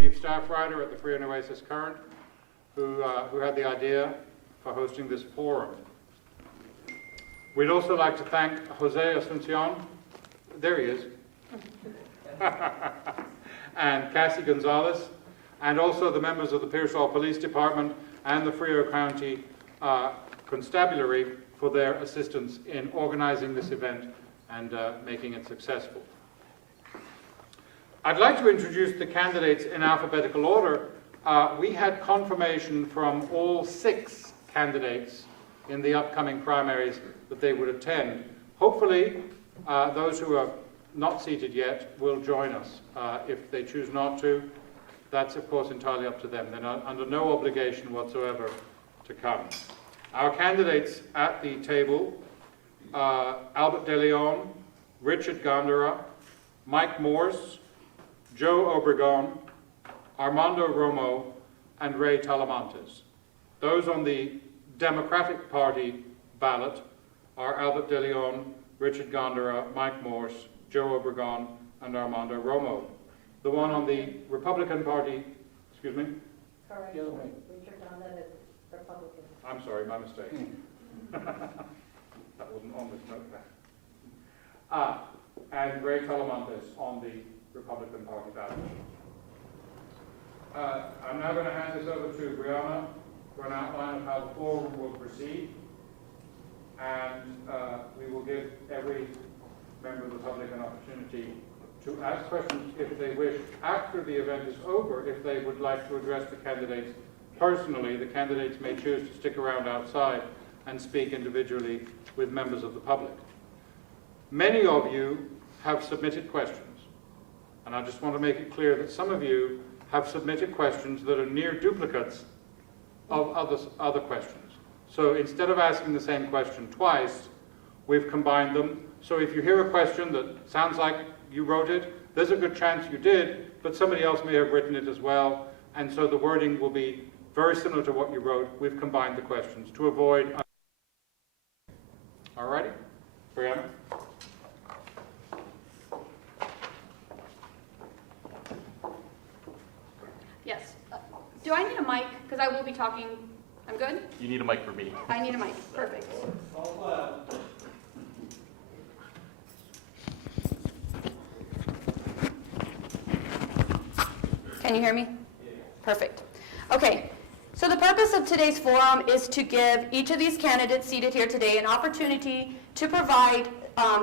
chief staff writer at the Frio-Nueces Current, who had the idea for hosting this forum. We'd also like to thank Jose Asuncion, there he is, and Cassie Gonzalez, and also the members of the Pearsall Police Department and the Frio County Constabulary for their assistance in organizing this event and making it successful. I'd like to introduce the candidates in alphabetical order. We had confirmation from all 6 candidates in the upcoming primaries that they would attend. Hopefully, those who are not seated yet will join us. If they choose not to, that's of course entirely up to them. They're under no obligation whatsoever to come. Our candidates at the table, Albert De Leon, Richard Gondera, Mike Morse, Joe Obregon, Armando Romo, and Ray Talamantes. Those on the Democratic Party ballot are Albert De Leon, Richard Gondera, Mike Morse, Joe Obregon, and Armando Romo. The one on the Republican Party, excuse me? Correct. Richard Gondera is Republican. I'm sorry, my mistake. That wasn't on this notepad. And Ray Talamantes on the Republican Party ballot. I'm now going to hand this over to Brianna for an outline of how the forum will proceed, and we will give every member of the public an opportunity to ask questions if they wish. After the event is over, if they would like to address the candidates personally, the candidates may choose to stick around outside and speak individually with members of the public. Many of you have submitted questions, and I just want to make it clear that some of you have submitted questions that are near duplicates of other questions. So instead of asking the same question twice, we've combined them. So if you hear a question that sounds like you wrote it, there's a good chance you did, but somebody else may have written it as well, and so the wording will be very similar to what you wrote. We've combined the questions to avoid. All righty, Brianna. Yes. Do I need a mic? Because I will be talking. I'm good? You need a mic for me. I need a mic. Perfect. Can you hear me? Perfect. Okay. So the purpose of today's forum is to give each of these candidates seated here today an opportunity to provide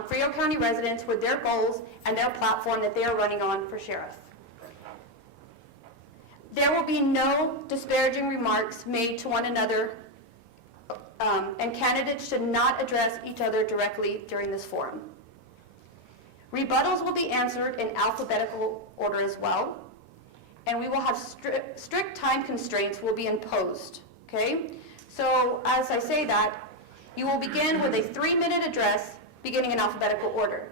Frio County residents with their goals and their platform that they are running on for sheriff. There will be no disparaging remarks made to one another, and candidates should not address each other directly during this forum. Rebuttals will be answered in alphabetical order as well, and we will have strict time constraints will be imposed, okay? So as I say that, you will begin with a 3-minute address beginning in alphabetical order.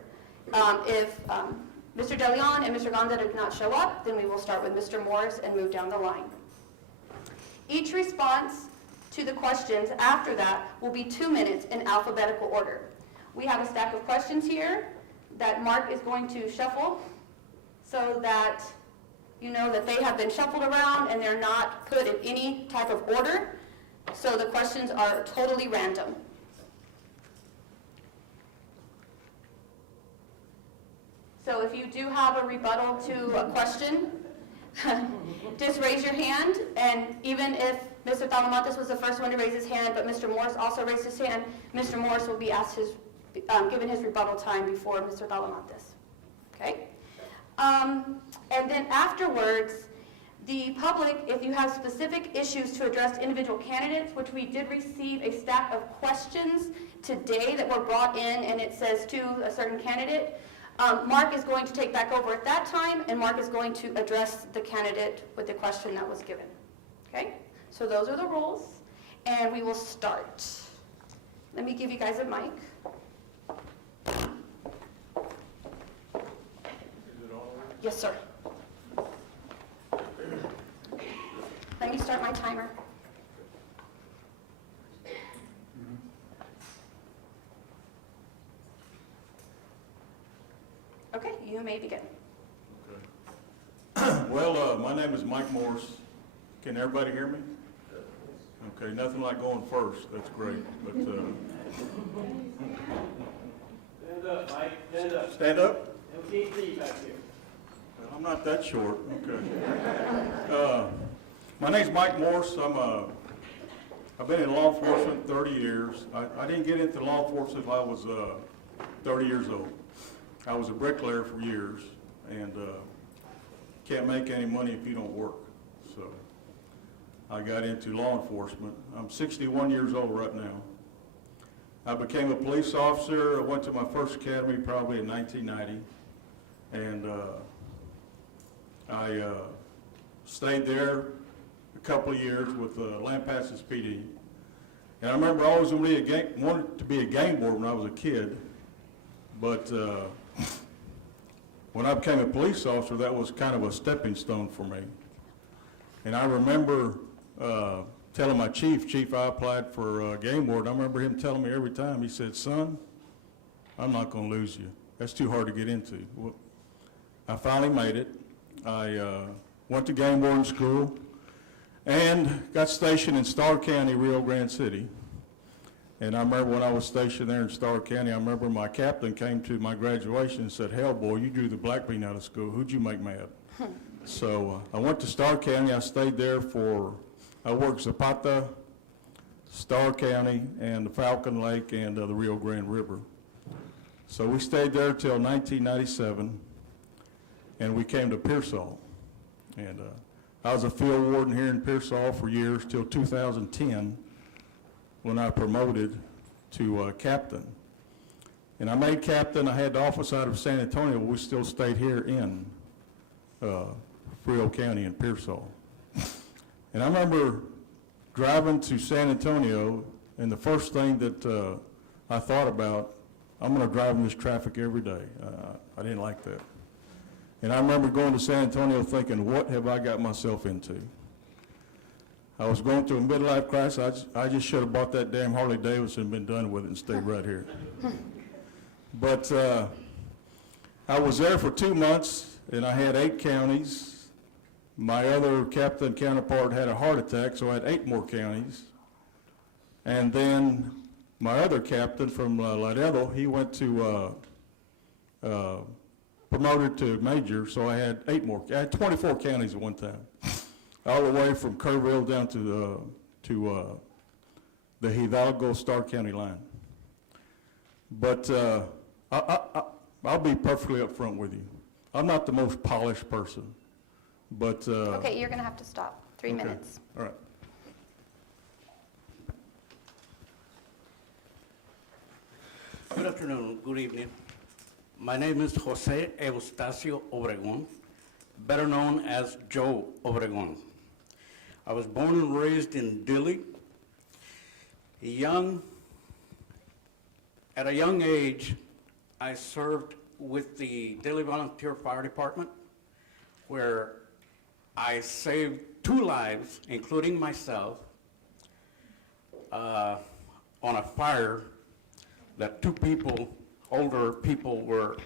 If Mr. De Leon and Mr. Gonda did not show up, then we will start with Mr. Morris and move down the line. Each response to the questions after that will be 2 minutes in alphabetical order. We have a stack of questions here that Mark is going to shuffle so that you know that they have been shuffled around and they're not put in any type of order. So the questions are totally random. So if you do have a rebuttal to a question, just raise your hand, and even if Mr. Talamantes was the first one to raise his hand, but Mr. Morris also raised his hand, Mr. Morris will be asked given his rebuttal time before Mr. Talamantes. Okay? And then afterwards, the public, if you have specific issues to address individual candidates, which we did receive a stack of questions today that were brought in, and it says to a certain candidate, Mark is going to take back over at that time, and Mark is going to address the candidate with the question that was given. Okay? So those are the rules, and we will start. Let me give you guys a mic. Yes, sir. Let me start my timer. Okay, you may begin. Okay. Well, my name is Mike Morris. Can everybody hear me? Okay, nothing like going first. That's great. But Stand up, Mike, stand up. stand up. And we can't see you back here. I'm not that short. Okay. My name's Mike Morris. I've been in law enforcement 30 years. I didn't get into law enforcement until I was 30 years old. I was a bricklayer for years, and can't make any money if you don't work. So I got into law enforcement. I'm 61 years old right now. I became a police officer. I went to my first academy probably in 1990, and I stayed there a couple of years with Lampasas PD. And I remember I always wanted to be a game warden when I was a kid, but when I became a police officer, that was kind of a stepping stone for me. And I remember telling my chief, I applied for game warden. I remember him telling me every time, he said, "Son, I'm not going to lose you. That's too hard to get into." Well, I finally made it. I went to game warden school and got stationed in Starr County, Rio Grande City. And I remember when I was stationed there in Starr County, I remember my captain came to my graduation and said, "Hell, boy, you drew the black bean out of school. Who'd you make mad?" So I went to Starr County. I stayed there I worked Zapata, Starr County, and the Falcon Lake, and the Rio Grande River. So we stayed there till 1997, and we came to Pearsall. And I was a field warden here in Pearsall for years till 2010, when I promoted to captain. And I made captain. I had the office out of San Antonio, but we still stayed here in Frio County in Pearsall. And I remember driving to San Antonio, and the first thing that I thought about, I'm going to drive in this traffic every day. I didn't like that. And I remember going to San Antonio thinking, what have I got myself into? I was going through a midlife crisis. I just should have bought that damn Harley Davidson and been done with it and stayed right here. But I was there for 2 months, and I had 8 counties. My other captain counterpart had a heart attack, so I had 8 more counties. And then my other captain from Laredo, he went to promoted to major, so I had 8 more. I had 24 counties at one time, all the way from Kerrville down to the Hidalgo Starr County line. But I'll be perfectly upfront with you. I'm not the most polished person, but Okay, you're going to have to stop. 3 okay. minutes. All right. Good afternoon, good evening. My name is Jose Eustacio Obregon, better known as Joe Obregon. I was born and raised in Dilley. At a young age, I served with the Dilley Volunteer Fire Department, where I saved 2 lives, including myself, on a fire that 2 people, older people, were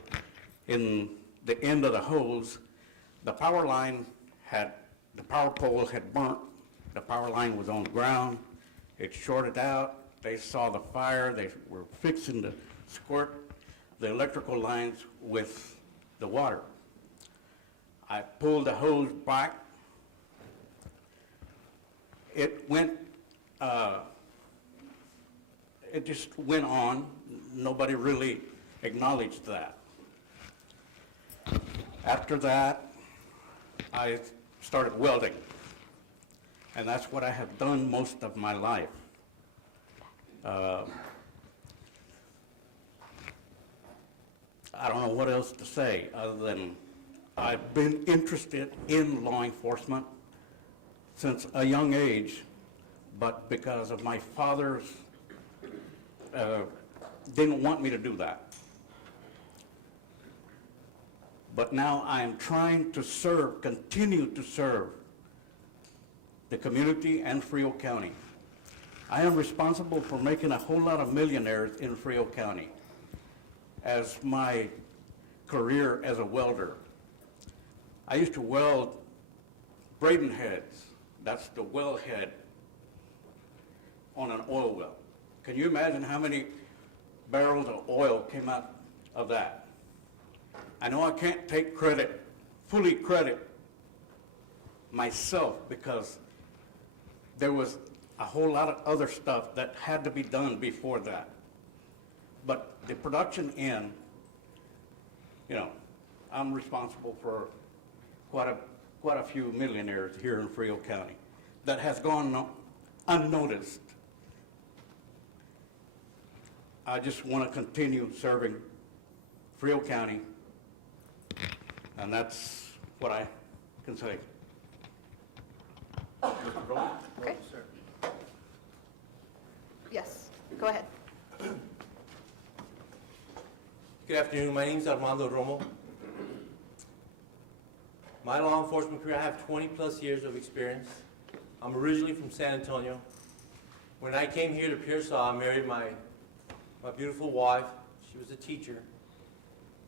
in the end of the hose. The power pole had burnt. The power line was on the ground. It shorted out. They saw the fire. They were fixing to squirt the electrical lines with the water. I pulled the hose back. It just went on. Nobody really acknowledged that. After that, I started welding, and that's what I have done most of my life. I don't know what else to say other than I've been interested in law enforcement since a young age, but because of my father's didn't want me to do that. But now I am trying to continue to serve the community and Frio County. I am responsible for making a whole lot of millionaires in Frio County as my career as a welder. I used to weld Braden heads, that's the wellhead on an oil well. Can you imagine how many barrels of oil came out of that? I know I can't take credit, fully credit myself, because there was a whole lot of other stuff that had to be done before that. But the production end, you know, I'm responsible for quite a few millionaires here in Frio County that has gone unnoticed. I just want to continue serving Frio County, and that's what I can say. Mr. Rowland? Okay. Yes, go ahead. Good afternoon, my name is Armando Romo. My law enforcement career, I have 20+ years of experience. I'm originally from San Antonio. When I came here to Pearsall, I married my beautiful wife. She was a teacher.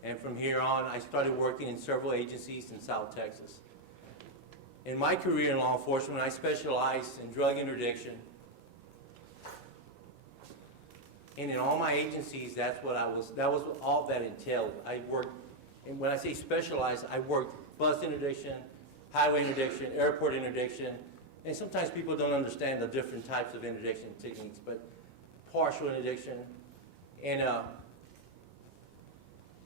And from here on, I started working in several agencies in South Texas. In my career in law enforcement, I specialized in drug interdiction. And in all my agencies, that was all that entailed. I worked, and when I say specialized, I worked bus interdiction, highway interdiction, airport interdiction, and sometimes people don't understand the different types of interdiction techniques, but partial interdiction, and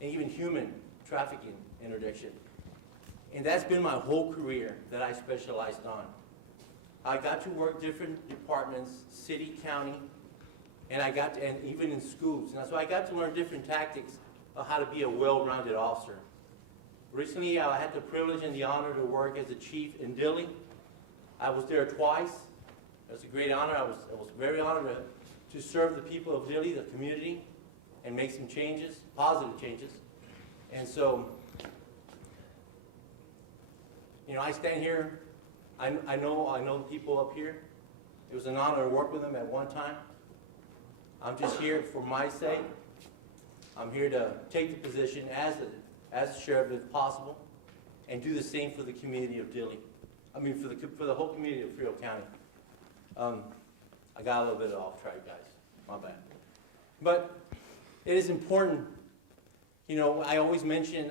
even human trafficking interdiction. And that's been my whole career that I specialized on. I got to work different departments, city, county, and even in schools. And so I got to learn different tactics of how to be a well-rounded officer. Recently, I had the privilege and the honor to work as a chief in Dilley. I was there twice. It was a great honor. I was very honored to serve the people of Dilley, the community, and make some changes, positive changes. And so, you know, I stand here. I know the people up here. It was an honor to work with them at one time. I'm just here for my sake. I'm here to take the position as a sheriff if possible, and do the same for the community of Dilley. I mean, for the whole community of Frio County. I got a little bit off track, guys. My bad. But it is important. You know, I always mention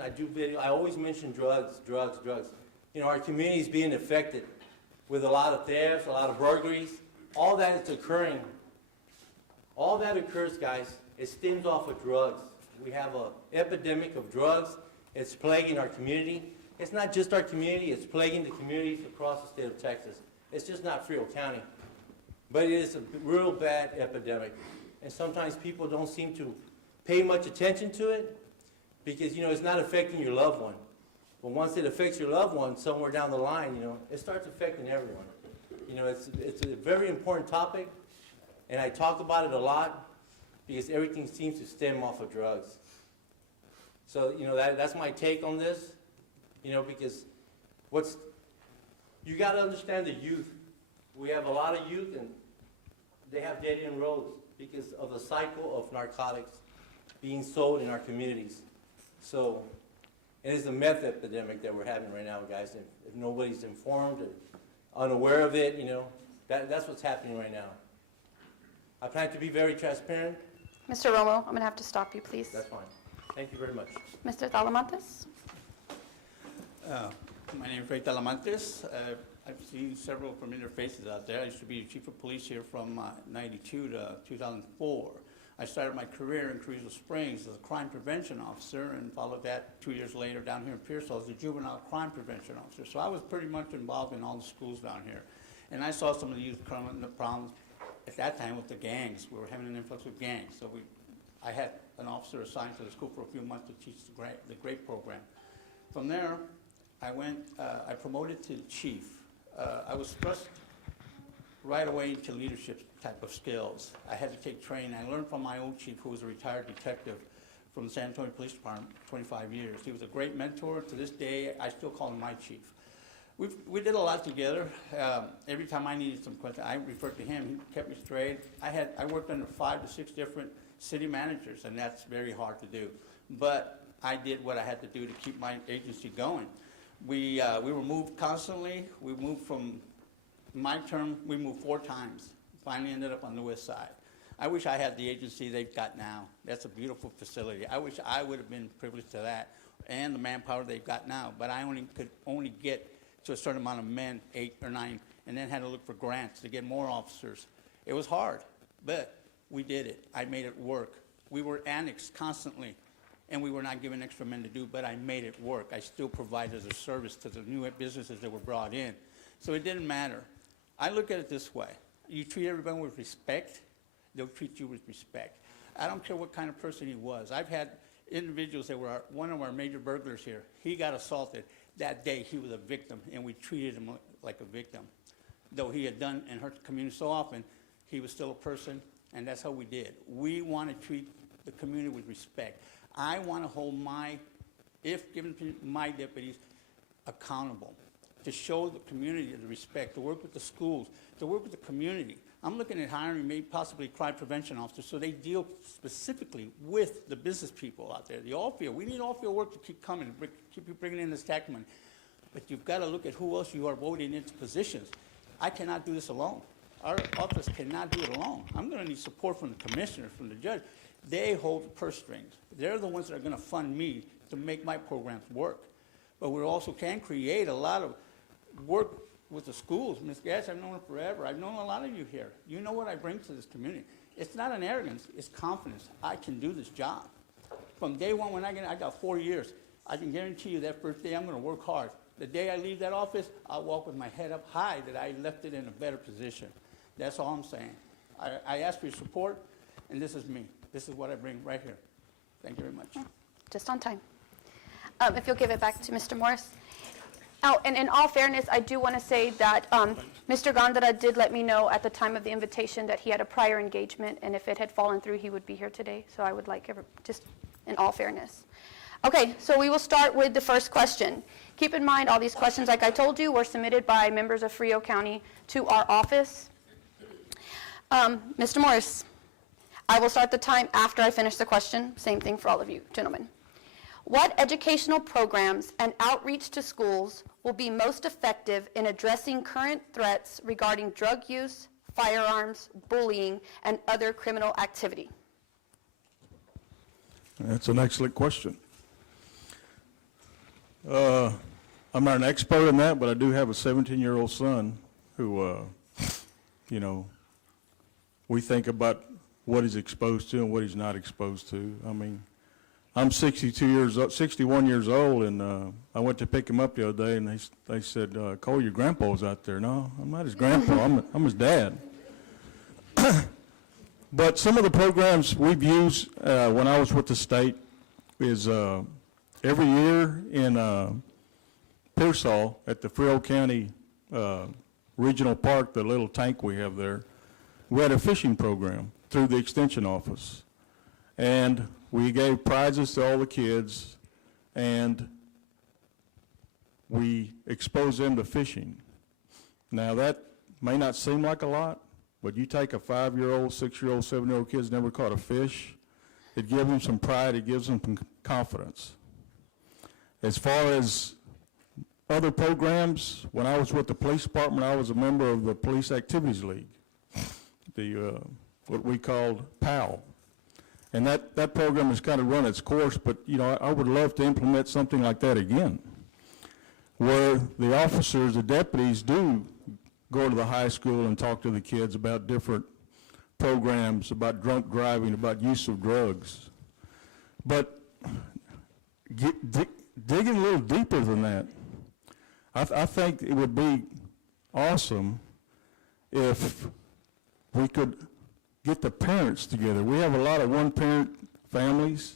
drugs. You know, our community is being affected with a lot of thefts, a lot of burglaries. All that is occurring. All that occurs, guys, it stems off of drugs. We have an epidemic of drugs. It's plaguing our community. It's not just our community, it's plaguing the communities across the state of Texas. It's just not Frio County. But it is a real bad epidemic. And sometimes people don't seem to pay much attention to it because, you know, it's not affecting your loved one. But once it affects your loved one somewhere down the line, you know, it starts affecting everyone. You know, it's a very important topic. And I talk about it a lot because everything seems to stem off of drugs. So, you know, that's my take on this, you know, because you got to understand the youth. We have a lot of youth and they have dead-end roads because of the cycle of narcotics being sold in our communities. So it is a meth epidemic that we're having right now, guys. If nobody's informed or unaware of it, you know, that's what's happening right now. I plan to be very transparent. Mr. Romo, I'm going to have to stop you, please. That's fine. Thank you very much. Mr. Talamantes? My name is Ray Talamantes. I've seen several familiar faces out there. I used to be chief of police here from 92 to 2004. I started my career in Carrizo Springs as a crime prevention officer and followed that 2 years later down here in Pearsall as a juvenile crime prevention officer. So I was pretty much involved in all the schools down here. And I saw some of the youth problems at that time with the gangs. We were having an influx of gangs. So I had an officer assigned to the school for a few months to teach the GRAPE program. From there, I promoted to chief. I was thrust right away into leadership type of skills. I had to take training. I learned from my old chief, who was a retired detective from the San Antonio Police Department, 25 years. He was a great mentor. To this day, I still call him my chief. We did a lot together. Every time I needed some questions, I referred to him. He kept me straight. I worked under 5 to 6 different city managers, and that's very hard to do. But I did what I had to do to keep my agency going. We were moved constantly. We moved from my term, we moved 4 times. Finally ended up on the west side. I wish I had the agency they've got now. That's a beautiful facility. I wish I would have been privileged to that and the manpower they've got now. But I could only get to a certain amount of men, 8 or 9, and then had to look for grants to get more officers. It was hard, but we did it. I made it work. We were annexed constantly, and we were not given extra men to do, but I made it work. I still provided a service to the new businesses that were brought in. So it didn't matter. I look at it this way. You treat everyone with respect, they'll treat you with respect. I don't care what kind of person he was. I've had individuals that were one of our major burglars here. He got assaulted. That day, he was a victim, and we treated him like a victim. Though he had done and hurt the community so often, he was still a person, and that's how we did. We want to treat the community with respect. I want to hold if given to my deputies, accountable, to show the community the respect, to work with the schools, to work with the community. I'm looking at hiring maybe possibly crime prevention officers so they deal specifically with the business people out there, the all-field. We need all-field work to keep coming, keep bringing in this tax money. But you've got to look at who else you are voting into positions. I cannot do this alone. Our office cannot do it alone. I'm going to need support from the commissioner, from the judge. They hold the purse strings. They're the ones that are going to fund me to make my programs work. But we also can create a lot of work with the schools. Ms. Gash, I've known her forever. I've known a lot of you here. You know what I bring to this community. It's not an arrogance, it's confidence. I can do this job. From day one when I got 4 years, I can guarantee you that first day I'm going to work hard. The day I leave that office, I'll walk with my head up high that I left it in a better position. That's all I'm saying. I ask for your support, and this is me. This is what I bring right here. Thank you very much. Just on time. If you'll give it back to Mr. Morris. Oh, and in all fairness, I do want to say that Mr. Gondara did let me know at the time of the invitation that he had a prior engagement, and if it had fallen through, he would be here today. So I would like, just in all fairness. Okay, so we will start with the first question. Keep in mind, all these questions, like I told you, were submitted by members of Frio County to our office. Mr. Morris, I will start the time after I finish the question. Same thing for all of you, gentlemen. What educational programs and outreach to schools will be most effective in addressing current threats regarding drug use, firearms, bullying, and other criminal activity? That's an excellent question. I'm not an expert in that, but I do have a 17-year-old son who, we think about what he's exposed to and what he's not exposed to. I mean, I'm 61 years old, and I went to pick him up the other day, and they said, Cole, your grandpa's out there. No, I'm not his grandpa. I'm his dad. But some of the programs we've used when I was with the state is every year in Pearsall at the Frio County Regional Park, the little tank we have there, we had a fishing program through the Extension Office. And we gave prizes to all the kids, and we exposed them to fishing. Now, that may not seem like a lot, but you take a 5-year-old, 6-year-old, 7-year-old kid's never caught a fish, it gives them some pride, it gives them some confidence. As far as other programs, when I was with the police department, I was a member of the Police Activities League, what we called PAL. And that program has kind of run its course, but I would love to implement something like that again, where the officers, the deputies, do go to the high school and talk to the kids about different programs, about drunk driving, about use of drugs. But digging a little deeper than that, I think it would be awesome if we could get the parents together. We have a lot of one-parent families,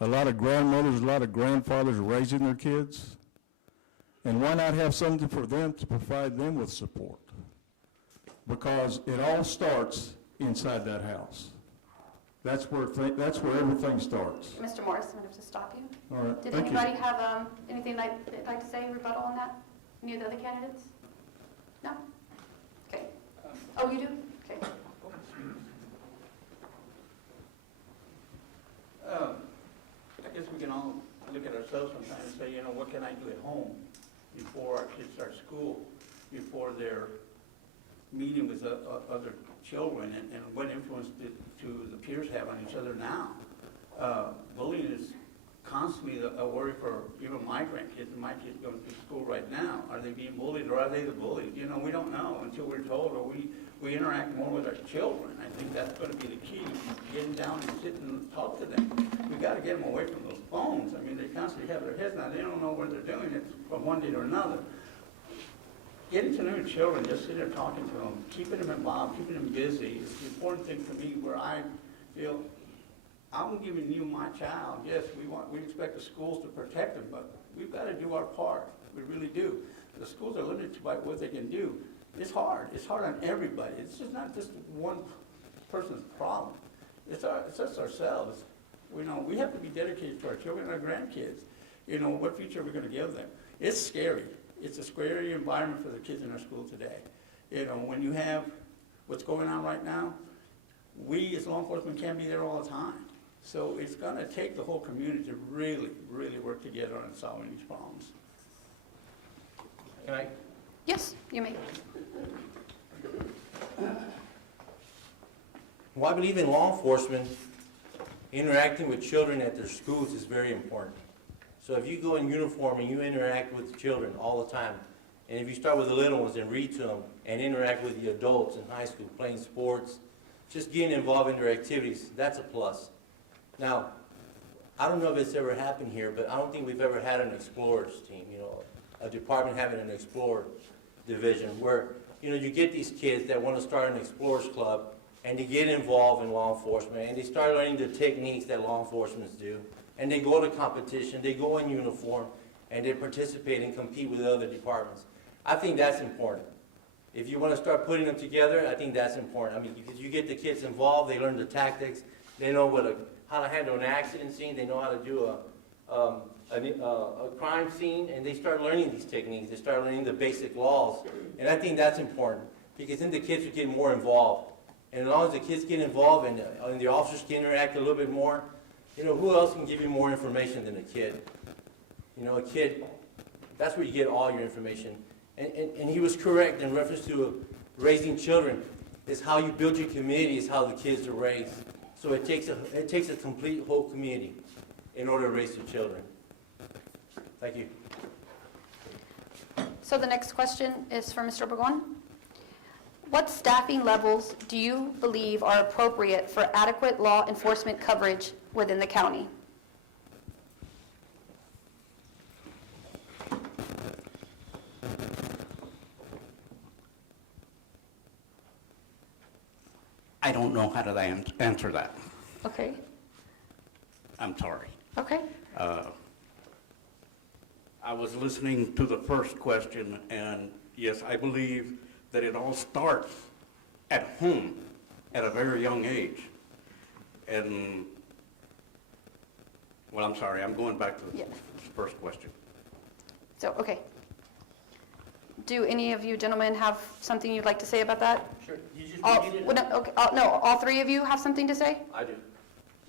a lot of grandmothers, a lot of grandfathers raising their kids. And why not have something for them to provide them with support? Because it all starts inside that house. That's where everything starts. Mr. Morris, I'm going to have to stop you. All right, Did thank anybody you. have anything they'd like to say, rebuttal on that? Any of the other candidates? No? Okay. Oh, you do? Okay. I guess we can all look at ourselves sometimes and say, what can I do at home? before our kids start school, before they're meeting with other children, and what influence do the peers have on each other now? Bullying is constantly a worry for even my grandkids, and my kids going to school right now. Are they being bullied, or are they the bullies? You know, we don't know until we're told, or we interact more with our children. I think that's going to be the key, getting down and sitting and talk to them. We've got to get them away from those phones. I mean, they constantly have their heads now. They don't know where they're doing it from one day to another. Getting to know your children, just sitting there talking to them, keeping them involved, keeping them busy is the important thing for me, where I feel I'm giving you my child. Yes, we expect the schools to protect them, but we've got to do our part. We really do. The schools are limited by what they can do. It's hard. It's hard on everybody. It's just not just one person's problem. It's us ourselves. We have to be dedicated to our children and our grandkids. You know, what future are we going to give them? It's scary. It's a scary environment for the kids in our school today. You know, when you have what's going on right now, we as law enforcement can't be there all the time. So it's going to take the whole community to really, really work together on solving these problems. Can I? Yes, you may. Well, I believe in law enforcement, interacting with children at their schools is very important. So if you go in uniform and you interact with children all the time, and if you start with the little ones and read to them and interact with the adults in high school, playing sports, just getting involved in their activities, that's a plus. Now, I don't know if it's ever happened here, but I don't think we've ever had an explorers team, you know, a department having an explorer division where, you know, you get these kids that want to start an explorers club and they get involved in law enforcement and they start learning the techniques that law enforcement do. And they go to competition, they go in uniform, and they participate and compete with other departments. I think that's important. If you want to start putting them together, I think that's important. I mean, because you get the kids involved, they learn the tactics, they know how to handle an accident scene, they know how to do a crime scene, and they start learning these techniques, they start learning the basic laws. And I think that's important, because then the kids will get more involved. And as long as the kids get involved and the officers can interact a little bit more, you know, who else can give you more information than a kid? You know, a kid, that's where you get all your information. And he was correct in reference to raising children. It's how you build your community is how the kids are raised. So it takes a complete whole community in order to raise your children. Thank you. So the next question is for Mr. Burgon. What staffing levels do you believe are appropriate for adequate law enforcement coverage within the county? I don't know how to answer that. Okay. I'm sorry. Okay. I was listening to the first question, and yes, I believe that it all starts at home at a very young age. And, well, I'm sorry, I'm going back to the first question. So, okay. Do any of you gentlemen have something you'd like to say about that? Sure. You just All, repeat it? well, no, okay, no, all three of you have something to say? I do.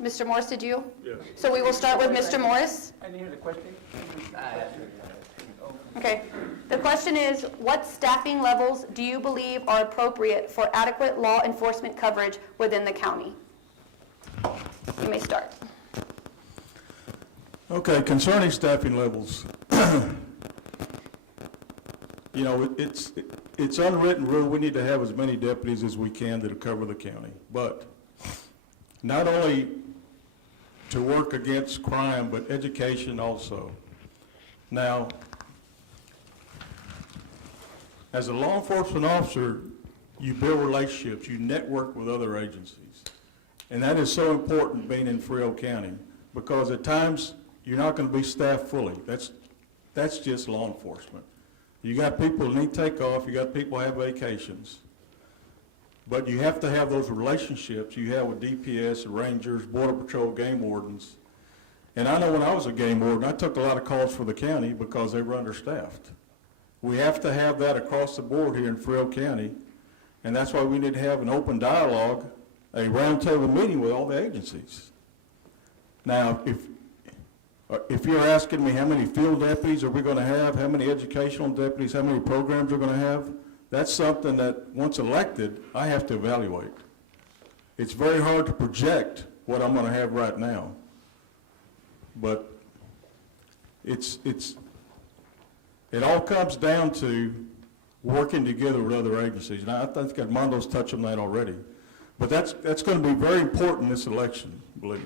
Mr. Morris, did you? Yes. So we will start with Mr. Morris. I didn't hear the question. Okay. The question is, what staffing levels do you believe are appropriate for adequate law enforcement coverage within the county? You may start. Okay, concerning staffing levels, you know, it's unwritten rule, we need to have as many deputies as we can to cover the county. But not only to work against crime, but education also. Now, as a law enforcement officer, you build relationships, you network with other agencies. And that is so important being in Frio County, because at times you're not going to be staffed fully. That's just law enforcement. You got people that need takeoff, you got people that have vacations. But you have to have those relationships you have with DPS, Rangers, Border Patrol, game wardens. And I know when I was a game warden, I took a lot of calls for the county because they were understaffed. We have to have that across the board here in Frio County, and that's why we need to have an open dialogue, a roundtable meeting with all the agencies. Now, If you're asking me how many field deputies are we going to have, how many educational deputies, how many programs we're going to have, that's something that, once elected, I have to evaluate. It's very hard to project what I'm going to have right now. But it all comes down to working together with other agencies. And I think Armando's touched on that already. But that's going to be very important in this election, believe me.